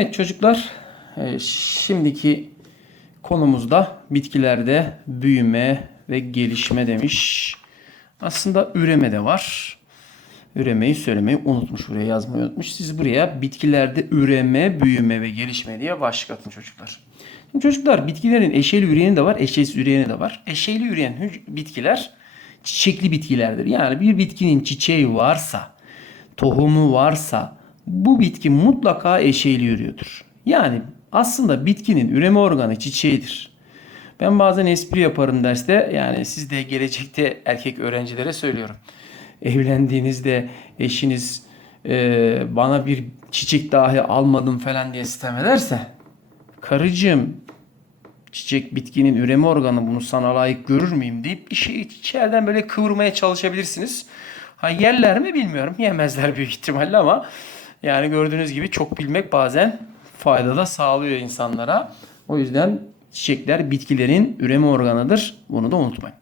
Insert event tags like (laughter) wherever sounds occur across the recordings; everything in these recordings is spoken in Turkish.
Evet çocuklar, e, şimdiki konumuzda bitkilerde büyüme ve gelişme demiş. Aslında üreme de var. Üremeyi söylemeyi unutmuş, buraya yazmayı unutmuş. Siz buraya bitkilerde üreme, büyüme ve gelişme diye başlık atın çocuklar. Şimdi çocuklar bitkilerin eşeli üreyeni de var, eşeğsiz üreyeni de var. Eşeli üreyen bitkiler çiçekli bitkilerdir. Yani bir bitkinin çiçeği varsa, tohumu varsa bu bitki mutlaka eşeğli yürüyordur. Yani aslında bitkinin üreme organı çiçeğidir. Ben bazen espri yaparım derste. Yani siz de gelecekte erkek öğrencilere söylüyorum. Evlendiğinizde eşiniz e, bana bir çiçek dahi almadım falan diye sitem ederse karıcığım çiçek bitkinin üreme organı bunu sana layık görür müyüm deyip bir şey içeriden böyle kıvırmaya çalışabilirsiniz. Ha yerler mi bilmiyorum. Yemezler büyük ihtimalle ama yani gördüğünüz gibi çok bilmek bazen fayda da sağlıyor insanlara. O yüzden çiçekler bitkilerin üreme organıdır. Bunu da unutmayın.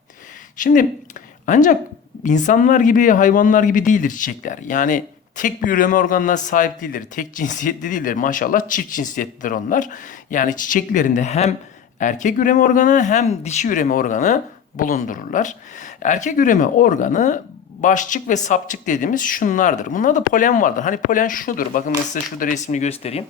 Şimdi ancak insanlar gibi hayvanlar gibi değildir çiçekler. Yani tek bir üreme organına sahip değildir. Tek cinsiyetli değildir. Maşallah çift cinsiyetlidir onlar. Yani çiçeklerinde hem erkek üreme organı hem dişi üreme organı bulundururlar. Erkek üreme organı başçık ve sapçık dediğimiz şunlardır. Bunlarda polen vardır. Hani polen şudur. Bakın ben size şurada resmini göstereyim.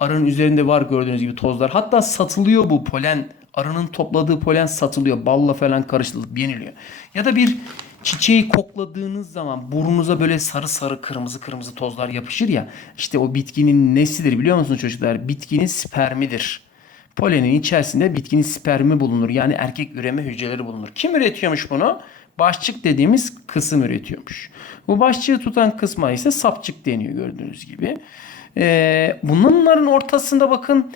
Arının üzerinde var gördüğünüz gibi tozlar. Hatta satılıyor bu polen. Arının topladığı polen satılıyor. Balla falan karıştırılıp yeniliyor. Ya da bir çiçeği kokladığınız zaman burnunuza böyle sarı sarı kırmızı kırmızı tozlar yapışır ya. İşte o bitkinin nesidir biliyor musunuz çocuklar? Bitkinin spermidir. Polenin içerisinde bitkinin spermi bulunur. Yani erkek üreme hücreleri bulunur. Kim üretiyormuş bunu? Başçık dediğimiz kısım üretiyormuş. Bu başçığı tutan kısma ise sapçık deniyor gördüğünüz gibi. Ee, bunların ortasında bakın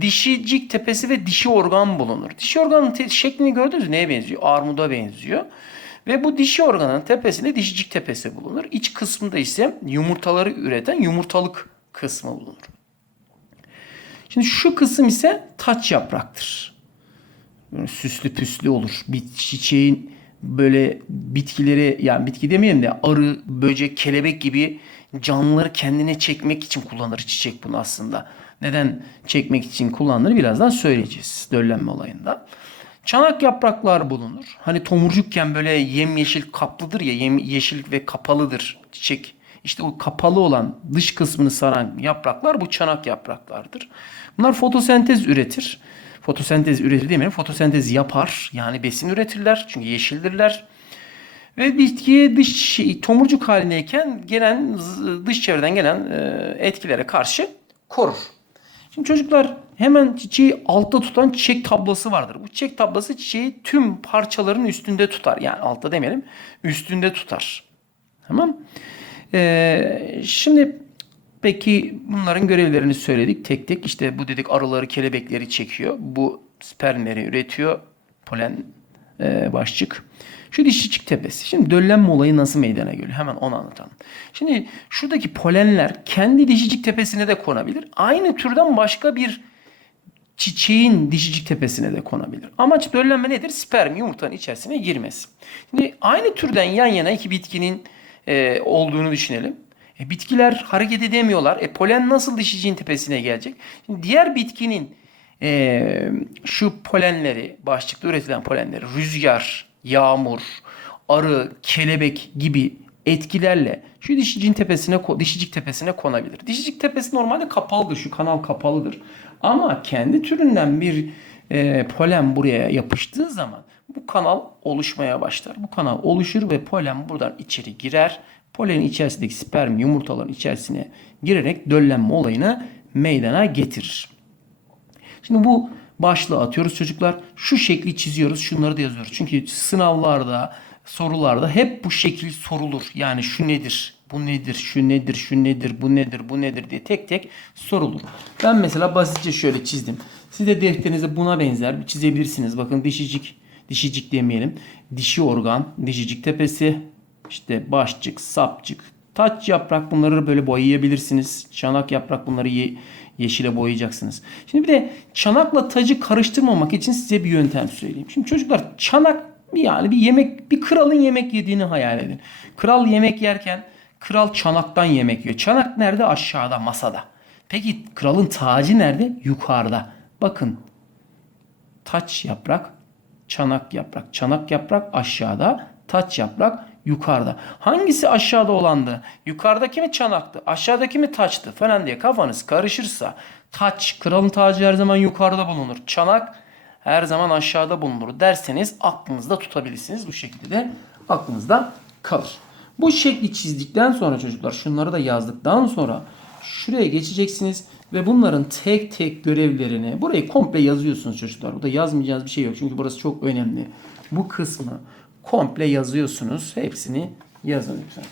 dişicik tepesi ve dişi organ bulunur. Dişi organın şeklini gördünüz mü? Neye benziyor? Armuda benziyor. Ve bu dişi organın tepesinde dişicik tepesi bulunur. İç kısmında ise yumurtaları üreten yumurtalık kısmı bulunur. Şimdi şu kısım ise taç yapraktır. Böyle süslü püslü olur. Bir çiçeğin böyle bitkileri yani bitki demeyelim de arı, böcek, kelebek gibi canlıları kendine çekmek için kullanır çiçek bunu aslında. Neden çekmek için kullanılır birazdan söyleyeceğiz döllenme olayında. Çanak yapraklar bulunur. Hani tomurcukken böyle yemyeşil kaplıdır ya yem yeşil ve kapalıdır çiçek. İşte o kapalı olan dış kısmını saran yapraklar bu çanak yapraklardır. Bunlar fotosentez üretir. Fotosentez üretir demeyelim. Fotosentez yapar. Yani besin üretirler. Çünkü yeşildirler. Ve bitkiye dış şey, tomurcuk halindeyken gelen dış çevreden gelen e, etkilere karşı korur. Şimdi çocuklar hemen çiçeği altta tutan çiçek tablası vardır. Bu çiçek tablası çiçeği tüm parçaların üstünde tutar. Yani altta demeyelim üstünde tutar. Tamam. Ee, şimdi peki bunların görevlerini söyledik tek tek. İşte bu dedik arıları kelebekleri çekiyor. Bu spermleri üretiyor. Polen e, başçık. Şu dişicik tepesi. Şimdi döllenme olayı nasıl meydana geliyor? Hemen onu anlatalım. Şimdi şuradaki polenler kendi dişicik tepesine de konabilir. Aynı türden başka bir çiçeğin dişicik tepesine de konabilir. Amaç döllenme nedir? Sperm yumurtanın içerisine girmesi. Şimdi aynı türden yan yana iki bitkinin e, olduğunu düşünelim. E, bitkiler hareket edemiyorlar. E, polen nasıl dişiciğin tepesine gelecek? Şimdi diğer bitkinin e, şu polenleri, başlıkta üretilen polenleri rüzgar, yağmur, arı, kelebek gibi etkilerle şu dişicin tepesine dişicik tepesine konabilir. Dişicik tepesi normalde kapalıdır. Şu kanal kapalıdır. Ama kendi türünden bir e, polen buraya yapıştığı zaman bu kanal oluşmaya başlar. Bu kanal oluşur ve polen buradan içeri girer. Polenin içerisindeki sperm yumurtaların içerisine girerek döllenme olayını meydana getirir. Şimdi bu başlığı atıyoruz çocuklar. Şu şekli çiziyoruz. Şunları da yazıyoruz. Çünkü sınavlarda, sorularda hep bu şekil sorulur. Yani şu nedir? Bu nedir? Şu nedir? Şu nedir? Bu nedir? Bu nedir diye tek tek sorulur. Ben mesela basitçe şöyle çizdim. Siz de defterinize buna benzer bir çizebilirsiniz. Bakın dişicik, dişicik demeyelim. Dişi organ, dişicik tepesi, işte başçık, sapçık, taç yaprak bunları böyle boyayabilirsiniz. Çanak yaprak bunları ye- yeşile boyayacaksınız. Şimdi bir de çanakla tacı karıştırmamak için size bir yöntem söyleyeyim. Şimdi çocuklar çanak yani bir yemek bir kralın yemek yediğini hayal edin. Kral yemek yerken kral çanaktan yemek yiyor. Çanak nerede? Aşağıda masada. Peki kralın tacı nerede? Yukarıda. Bakın taç yaprak, çanak yaprak. Çanak yaprak aşağıda, taç yaprak yukarıda. Hangisi aşağıda olandı? Yukarıdaki mi çanaktı? Aşağıdaki mi taçtı? Falan diye kafanız karışırsa taç, kralın tacı her zaman yukarıda bulunur. Çanak her zaman aşağıda bulunur derseniz aklınızda tutabilirsiniz. Bu şekilde de aklınızda kalır. Bu şekli çizdikten sonra çocuklar şunları da yazdıktan sonra şuraya geçeceksiniz ve bunların tek tek görevlerini burayı komple yazıyorsunuz çocuklar. Burada yazmayacağınız bir şey yok çünkü burası çok önemli. Bu kısmı komple yazıyorsunuz. Hepsini yazın lütfen.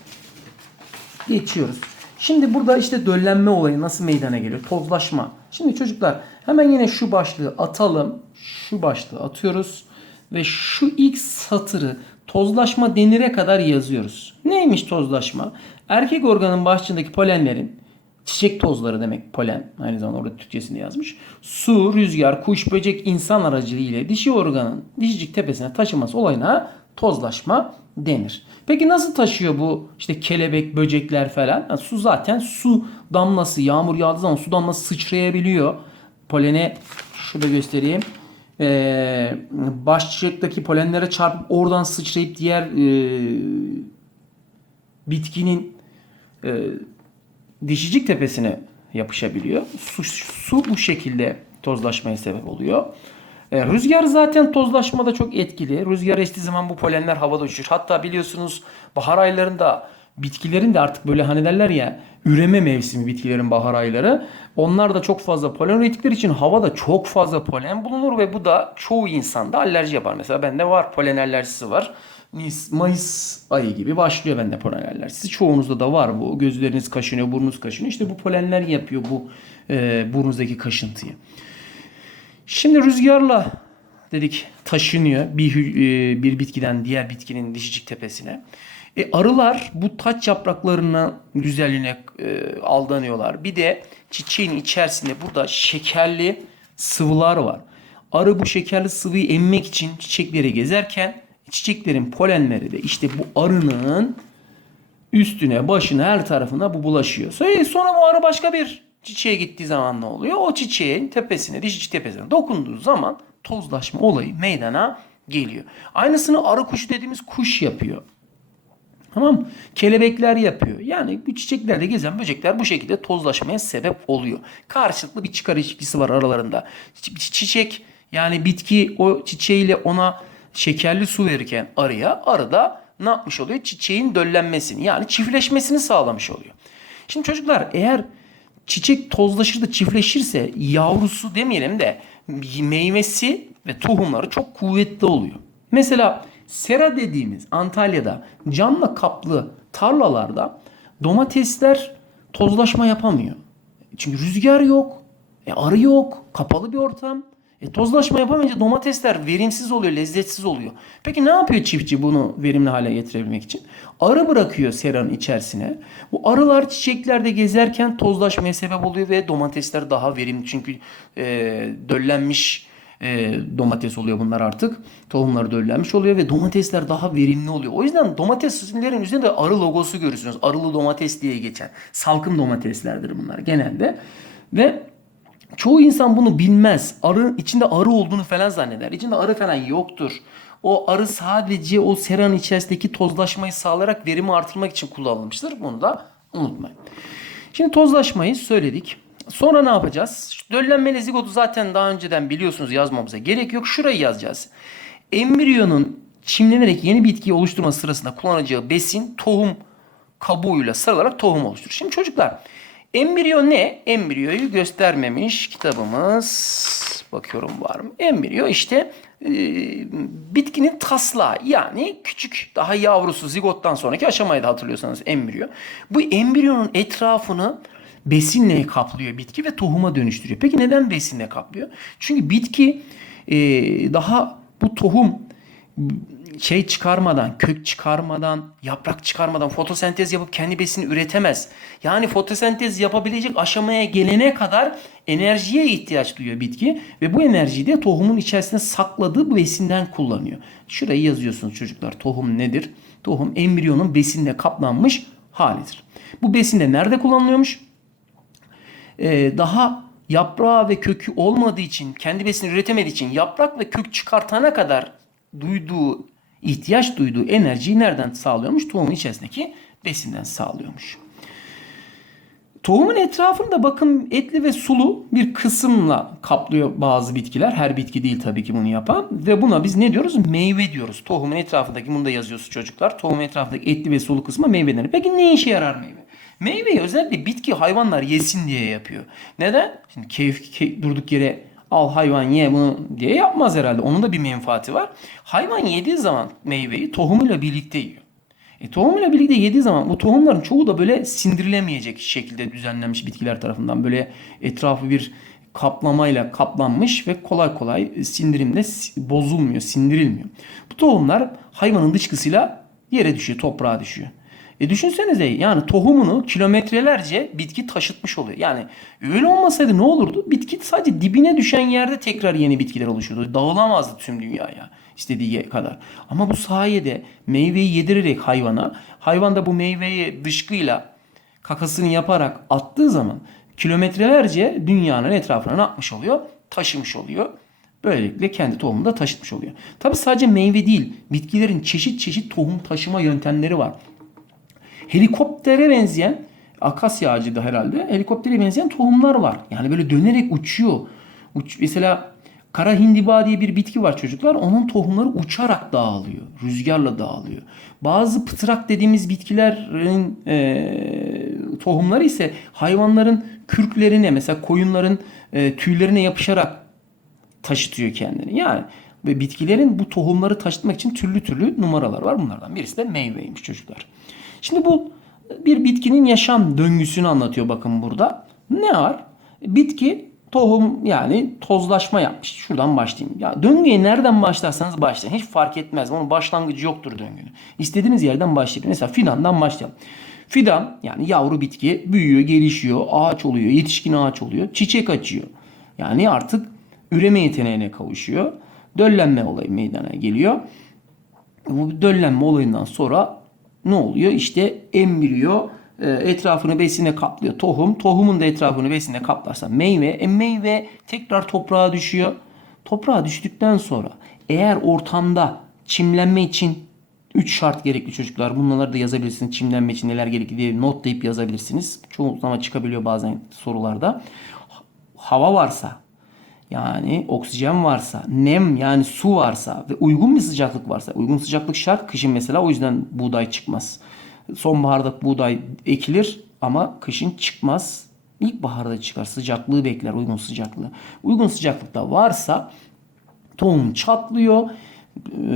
Geçiyoruz. Şimdi burada işte döllenme olayı nasıl meydana geliyor? Tozlaşma. Şimdi çocuklar hemen yine şu başlığı atalım. Şu başlığı atıyoruz. Ve şu ilk satırı tozlaşma denire kadar yazıyoruz. Neymiş tozlaşma? Erkek organın başındaki polenlerin çiçek tozları demek polen. Aynı zamanda orada Türkçesini yazmış. Su, rüzgar, kuş, böcek, insan aracılığıyla dişi organın dişicik tepesine taşıması olayına tozlaşma denir. Peki nasıl taşıyor bu işte kelebek, böcekler falan? Yani su zaten su damlası, yağmur yağdığı zaman su damlası sıçrayabiliyor. Polene şurada göstereyim. Ee, başçıktaki polenlere çarpıp oradan sıçrayıp diğer e, bitkinin e, dişicik tepesine yapışabiliyor. Su, su bu şekilde tozlaşmaya sebep oluyor. E, rüzgar zaten tozlaşmada çok etkili. Rüzgar estiği zaman bu polenler havada uçuşur. Hatta biliyorsunuz bahar aylarında bitkilerin de artık böyle hani derler ya üreme mevsimi bitkilerin bahar ayları. Onlar da çok fazla polen ürettikleri için havada çok fazla polen bulunur ve bu da çoğu insanda alerji yapar. Mesela bende var polen alerjisi var. Mayıs ayı gibi başlıyor bende polen alerjisi. Çoğunuzda da var bu. Gözleriniz kaşınıyor, burnunuz kaşınıyor. İşte bu polenler yapıyor bu e, burnunuzdaki kaşıntıyı. Şimdi rüzgarla dedik taşınıyor bir, e, bir bitkiden diğer bitkinin dişicik tepesine. E, arılar bu taç yapraklarına güzelliğine e, aldanıyorlar. Bir de çiçeğin içerisinde burada şekerli sıvılar var. Arı bu şekerli sıvıyı emmek için çiçekleri gezerken çiçeklerin polenleri de işte bu arının üstüne, başına, her tarafına bu bulaşıyor. Sonra bu arı başka bir çiçeğe gittiği zaman ne oluyor? O çiçeğin tepesine, dişi tepesine dokunduğu zaman tozlaşma olayı meydana geliyor. Aynısını arı kuşu dediğimiz kuş yapıyor. Tamam mı? Kelebekler yapıyor. Yani bu çiçeklerde gezen böcekler bu şekilde tozlaşmaya sebep oluyor. Karşılıklı bir çıkar ilişkisi var aralarında. Çi- Çiçek yani bitki o çiçeğiyle ona şekerli su verirken arıya arı da ne yapmış oluyor? Çiçeğin döllenmesini yani çiftleşmesini sağlamış oluyor. Şimdi çocuklar eğer çiçek tozlaşır da çiftleşirse yavrusu demeyelim de meyvesi ve tohumları çok kuvvetli oluyor. Mesela sera dediğimiz Antalya'da camla kaplı tarlalarda domatesler tozlaşma yapamıyor. Çünkü rüzgar yok, e, arı yok, kapalı bir ortam. E, tozlaşma yapamayınca domatesler verimsiz oluyor, lezzetsiz oluyor. Peki ne yapıyor çiftçi bunu verimli hale getirebilmek için? Arı bırakıyor seranın içerisine. Bu arılar çiçeklerde gezerken tozlaşmaya sebep oluyor ve domatesler daha verimli. Çünkü e, döllenmiş e, domates oluyor bunlar artık. Tohumları döllenmiş oluyor ve domatesler daha verimli oluyor. O yüzden domateslerin üzerinde de arı logosu görürsünüz. Arılı domates diye geçer. Salkım domateslerdir bunlar genelde. Ve çoğu insan bunu bilmez. Arı içinde arı olduğunu falan zanneder. İçinde arı falan yoktur. O arı sadece o seranın içerisindeki tozlaşmayı sağlayarak verimi artırmak için kullanılmıştır. Bunu da unutmayın. Şimdi tozlaşmayı söyledik. Sonra ne yapacağız? Şu Döllenmeli zigotu zaten daha önceden biliyorsunuz yazmamıza gerek yok. Şurayı yazacağız. Embriyonun çimlenerek yeni bitkiyi oluşturma sırasında kullanacağı besin tohum kabuğuyla sarılarak tohum oluşturur. Şimdi çocuklar embriyo ne? Embriyoyu göstermemiş kitabımız. Bakıyorum var mı? Embriyo işte e, bitkinin taslağı yani küçük daha yavrusu zigottan sonraki aşamayı da hatırlıyorsanız embriyo. Bu embriyonun etrafını besinle kaplıyor bitki ve tohuma dönüştürüyor. Peki neden besinle kaplıyor? Çünkü bitki e, daha bu tohum şey çıkarmadan, kök çıkarmadan, yaprak çıkarmadan fotosentez yapıp kendi besini üretemez. Yani fotosentez yapabilecek aşamaya gelene kadar enerjiye ihtiyaç duyuyor bitki ve bu enerjiyi de tohumun içerisinde sakladığı besinden kullanıyor. Şurayı yazıyorsunuz çocuklar. Tohum nedir? Tohum embriyonun besinle kaplanmış halidir. Bu besin de nerede kullanılıyormuş? e, daha yaprağı ve kökü olmadığı için, kendi besini üretemediği için yaprak ve kök çıkartana kadar duyduğu, ihtiyaç duyduğu enerjiyi nereden sağlıyormuş? Tohumun içerisindeki besinden sağlıyormuş. Tohumun etrafında bakın etli ve sulu bir kısımla kaplıyor bazı bitkiler. Her bitki değil tabii ki bunu yapan. Ve buna biz ne diyoruz? Meyve diyoruz. Tohumun etrafındaki, bunu da yazıyorsunuz çocuklar. Tohumun etrafındaki etli ve sulu kısma meyve denir. Peki ne işe yarar meyve? Meyveyi özellikle bitki hayvanlar yesin diye yapıyor. Neden? Şimdi keyif, key- durduk yere al hayvan ye bunu diye yapmaz herhalde. Onun da bir menfaati var. Hayvan yediği zaman meyveyi tohumuyla birlikte yiyor. E, tohumuyla birlikte yediği zaman bu tohumların çoğu da böyle sindirilemeyecek şekilde düzenlenmiş bitkiler tarafından. Böyle etrafı bir kaplamayla kaplanmış ve kolay kolay sindirimde si- bozulmuyor, sindirilmiyor. Bu tohumlar hayvanın dışkısıyla yere düşüyor, toprağa düşüyor. E düşünsenize yani tohumunu kilometrelerce bitki taşıtmış oluyor. Yani öyle olmasaydı ne olurdu? Bitki sadece dibine düşen yerde tekrar yeni bitkiler oluşurdu. Dağılamazdı tüm dünyaya istediği kadar. Ama bu sayede meyveyi yedirerek hayvana, hayvan da bu meyveyi dışkıyla kakasını yaparak attığı zaman kilometrelerce dünyanın etrafına ne yapmış oluyor? Taşımış oluyor. Böylelikle kendi tohumunu da taşıtmış oluyor. Tabi sadece meyve değil, bitkilerin çeşit çeşit tohum taşıma yöntemleri var helikoptere benzeyen akasya ağacı da herhalde helikoptere benzeyen tohumlar var. Yani böyle dönerek uçuyor. Uç, mesela kara hindiba diye bir bitki var çocuklar. Onun tohumları uçarak dağılıyor. Rüzgarla dağılıyor. Bazı pıtrak dediğimiz bitkilerin e, tohumları ise hayvanların kürklerine mesela koyunların e, tüylerine yapışarak taşıtıyor kendini. Yani ve bitkilerin bu tohumları taşıtmak için türlü türlü numaralar var. Bunlardan birisi de meyveymiş çocuklar. Şimdi bu bir bitkinin yaşam döngüsünü anlatıyor bakın burada. Ne var? Bitki tohum yani tozlaşma yapmış. Şuradan başlayayım. Ya döngüye nereden başlarsanız başlayın. Hiç fark etmez. Onun başlangıcı yoktur döngünün. İstediğiniz yerden başlayın. Mesela fidandan başlayalım. Fidan yani yavru bitki büyüyor, gelişiyor, ağaç oluyor, yetişkin ağaç oluyor, çiçek açıyor. Yani artık üreme yeteneğine kavuşuyor. Döllenme olayı meydana geliyor. Bu döllenme olayından sonra ne oluyor? İşte embriyo e, etrafını besine kaplıyor tohum. Tohumun da etrafını besine kaplarsa meyve. E meyve tekrar toprağa düşüyor. Toprağa düştükten sonra eğer ortamda çimlenme için 3 şart gerekli çocuklar. Bunları da yazabilirsiniz. Çimlenme için neler gerekli diye notlayıp yazabilirsiniz. Çoğu zaman çıkabiliyor bazen sorularda. Hava varsa yani oksijen varsa, nem yani su varsa ve uygun bir sıcaklık varsa, uygun sıcaklık şart. Kışın mesela o yüzden buğday çıkmaz. Sonbaharda buğday ekilir ama kışın çıkmaz. İlkbaharda çıkar. Sıcaklığı bekler, uygun sıcaklığı. Uygun sıcaklıkta varsa tohum çatlıyor. Ee,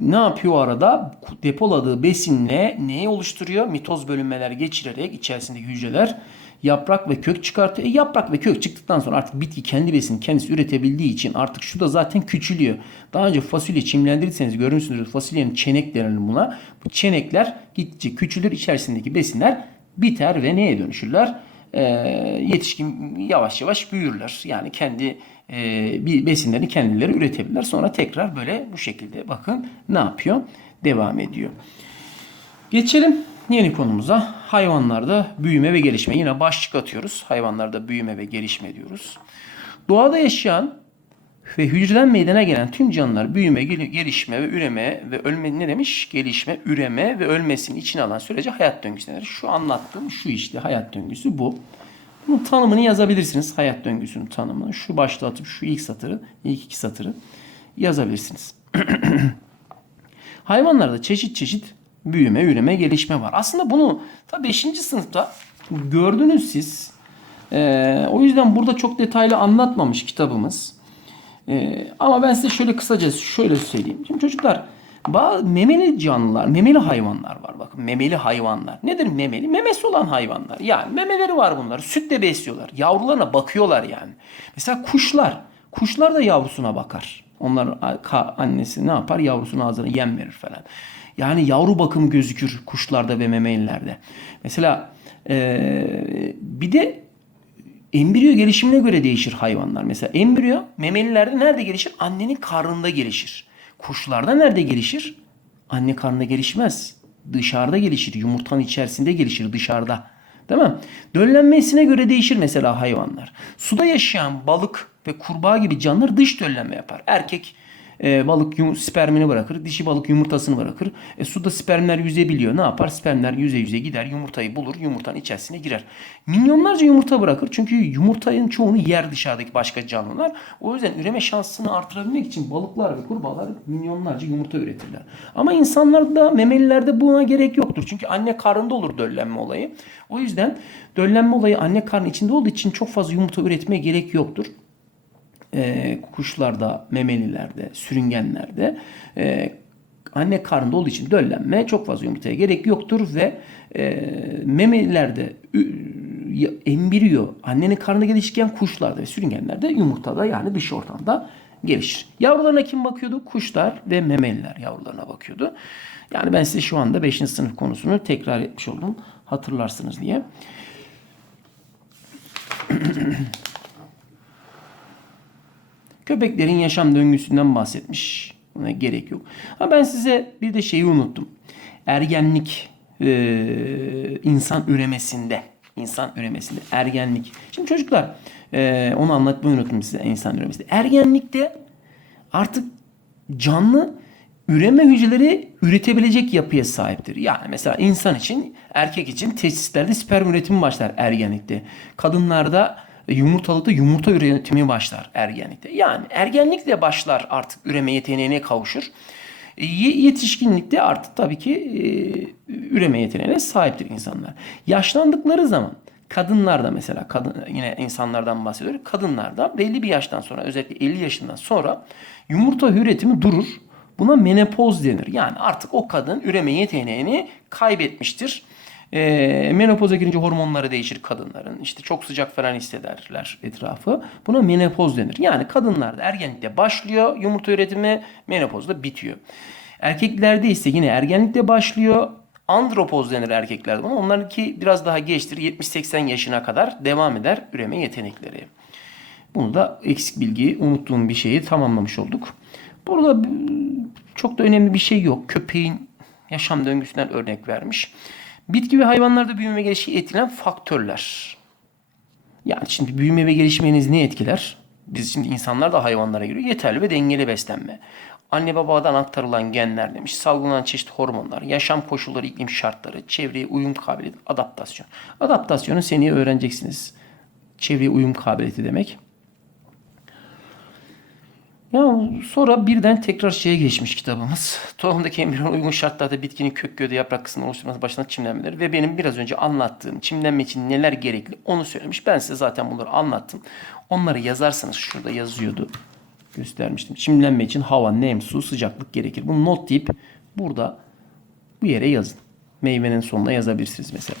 ne yapıyor arada? Depoladığı besinle neyi oluşturuyor? Mitoz bölünmeler geçirerek içerisindeki hücreler yaprak ve kök çıkartıyor. E, yaprak ve kök çıktıktan sonra artık bitki kendi besini kendisi üretebildiği için artık şu da zaten küçülüyor. Daha önce fasulye çimlendirirseniz görmüşsünüzdür. Fasulyenin çenek denilir buna. Bu çenekler gittikçe küçülür. içerisindeki besinler biter ve neye dönüşürler? Ee, yetişkin yavaş yavaş büyürler. Yani kendi e, bir besinlerini kendileri üretebilirler. Sonra tekrar böyle bu şekilde bakın ne yapıyor? Devam ediyor. Geçelim yeni konumuza. Hayvanlarda büyüme ve gelişme. Yine başlık atıyoruz. Hayvanlarda büyüme ve gelişme diyoruz. Doğada yaşayan ve hücreden meydana gelen tüm canlılar büyüme, gel- gelişme ve üreme ve ölme ne demiş? Gelişme, üreme ve ölmesini içine alan sürece hayat döngüsü denir. Şu anlattığım şu işte hayat döngüsü bu. Bunun tanımını yazabilirsiniz. Hayat döngüsünün tanımını. Şu başlığı atıp şu ilk satırı, ilk iki satırı yazabilirsiniz. (clears throat) Hayvanlarda çeşit çeşit büyüme, üreme, gelişme var. Aslında bunu ta 5. sınıfta gördünüz siz. Ee, o yüzden burada çok detaylı anlatmamış kitabımız. Ee, ama ben size şöyle kısaca şöyle söyleyeyim. Şimdi çocuklar bazı memeli canlılar, memeli hayvanlar var. Bakın memeli hayvanlar. Nedir memeli? Memesi olan hayvanlar. Yani memeleri var bunlar. Sütle besliyorlar. Yavrularına bakıyorlar yani. Mesela kuşlar. Kuşlar da yavrusuna bakar. Onlar annesi ne yapar? Yavrusunun ağzına yem verir falan. Yani yavru bakımı gözükür kuşlarda ve memelilerde. Mesela ee, bir de Embriyo gelişimine göre değişir hayvanlar. Mesela embriyo memelilerde nerede gelişir? Annenin karnında gelişir. Kuşlarda nerede gelişir? Anne karnında gelişmez. Dışarıda gelişir. Yumurtanın içerisinde gelişir dışarıda. Değil mi? Döllenmesine göre değişir mesela hayvanlar. Suda yaşayan balık ve kurbağa gibi canlılar dış döllenme yapar. Erkek e, balık yum- spermini bırakır, dişi balık yumurtasını bırakır. E, suda spermler yüzebiliyor. Ne yapar? Spermler yüze yüze gider, yumurtayı bulur, yumurtanın içerisine girer. Milyonlarca yumurta bırakır. Çünkü yumurtanın çoğunu yer dışarıdaki başka canlılar. O yüzden üreme şansını artırabilmek için balıklar ve kurbağalar milyonlarca yumurta üretirler. Ama insanlarda, memelilerde buna gerek yoktur. Çünkü anne karnında olur döllenme olayı. O yüzden döllenme olayı anne karnı içinde olduğu için çok fazla yumurta üretmeye gerek yoktur e, kuşlarda, memelilerde, sürüngenlerde e, anne karnında olduğu için döllenme çok fazla yumurtaya gerek yoktur ve e, memelilerde ü- ya- embriyo annenin karnında gelişirken kuşlarda ve sürüngenlerde yumurtada yani dış ortamda gelişir. Yavrularına kim bakıyordu? Kuşlar ve memeliler yavrularına bakıyordu. Yani ben size şu anda 5. sınıf konusunu tekrar etmiş oldum. Hatırlarsınız diye. (clears throat) Köpeklerin yaşam döngüsünden bahsetmiş. Buna gerek yok. Ha ben size bir de şeyi unuttum. Ergenlik e, insan üremesinde. insan üremesinde. Ergenlik. Şimdi çocuklar e, onu anlatmayı unuttum size insan üremesinde. Ergenlikte artık canlı üreme hücreleri üretebilecek yapıya sahiptir. Yani mesela insan için, erkek için tesislerde sperm üretimi başlar ergenlikte. Kadınlarda yumurtalıkta yumurta üretimi başlar ergenlikte. Yani ergenlikle başlar artık üreme yeteneğine kavuşur. Ye- Yetişkinlikte artık tabii ki e, üreme yeteneğine sahiptir insanlar. Yaşlandıkları zaman kadınlarda mesela kadın yine insanlardan bahsediyorum. Kadınlarda belli bir yaştan sonra özellikle 50 yaşından sonra yumurta üretimi durur. Buna menopoz denir. Yani artık o kadın üreme yeteneğini kaybetmiştir. E, menopoza girince hormonları değişir kadınların. İşte çok sıcak falan hissederler etrafı. Buna menopoz denir. Yani kadınlarda ergenlikte başlıyor yumurta üretimi, menopozda bitiyor. Erkeklerde ise yine ergenlikte başlıyor. Andropoz denir erkeklerde buna. Onlarınki biraz daha geçtir. 70-80 yaşına kadar devam eder üreme yetenekleri. Bunu da eksik bilgi, unuttuğum bir şeyi tamamlamış olduk. Burada çok da önemli bir şey yok. Köpeğin yaşam döngüsünden örnek vermiş. Bitki ve hayvanlarda büyüme ve gelişimi etkileyen faktörler. Yani şimdi büyüme ve gelişmeniz ne etkiler? Biz şimdi insanlar da hayvanlara giriyor. Yeterli ve dengeli beslenme. Anne babadan aktarılan genler demiş. Salgılanan çeşitli hormonlar, yaşam koşulları, iklim şartları, çevreye uyum kabiliyeti, adaptasyon. Adaptasyonu seneye öğreneceksiniz. Çevreye uyum kabiliyeti demek. Ya sonra birden tekrar şeye geçmiş kitabımız. Tohumdaki embriyon uygun şartlarda bitkinin kök gövde yaprak kısmını oluşturması başına çimlenmeleri ve benim biraz önce anlattığım çimlenme için neler gerekli onu söylemiş. Ben size zaten bunları anlattım. Onları yazarsanız şurada yazıyordu. Göstermiştim. Çimlenme için hava, nem, su, sıcaklık gerekir. Bunu not deyip burada bu yere yazın. Meyvenin sonuna yazabilirsiniz mesela.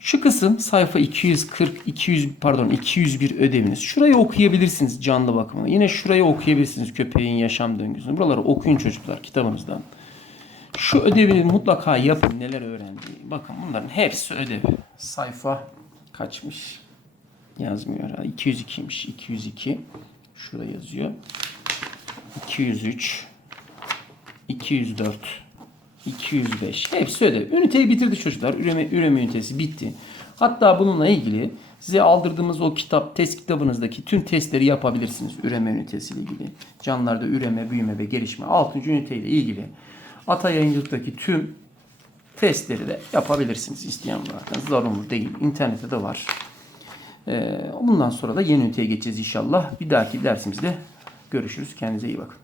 Şu kısım sayfa 240 200 pardon 201 ödeviniz. Şurayı okuyabilirsiniz canlı bakımını. Yine şurayı okuyabilirsiniz köpeğin yaşam döngüsünü. Buraları okuyun çocuklar kitabınızdan. Şu ödevini mutlaka yapın neler öğrendiği. Bakın bunların hepsi ödev. Sayfa kaçmış? Yazmıyor. Ha, 202'ymiş. 202. Şurada yazıyor. 203 204 205. Hepsi ödev. Üniteyi bitirdi çocuklar. Üreme, üreme ünitesi bitti. Hatta bununla ilgili size aldırdığımız o kitap, test kitabınızdaki tüm testleri yapabilirsiniz. Üreme ünitesiyle ilgili. Canlılarda üreme, büyüme ve gelişme. 6. üniteyle ilgili ata yayıncılıktaki tüm testleri de yapabilirsiniz isteyen olarak. Zorunlu değil. İnternette de var. Ee, bundan sonra da yeni üniteye geçeceğiz inşallah. Bir dahaki dersimizde görüşürüz. Kendinize iyi bakın.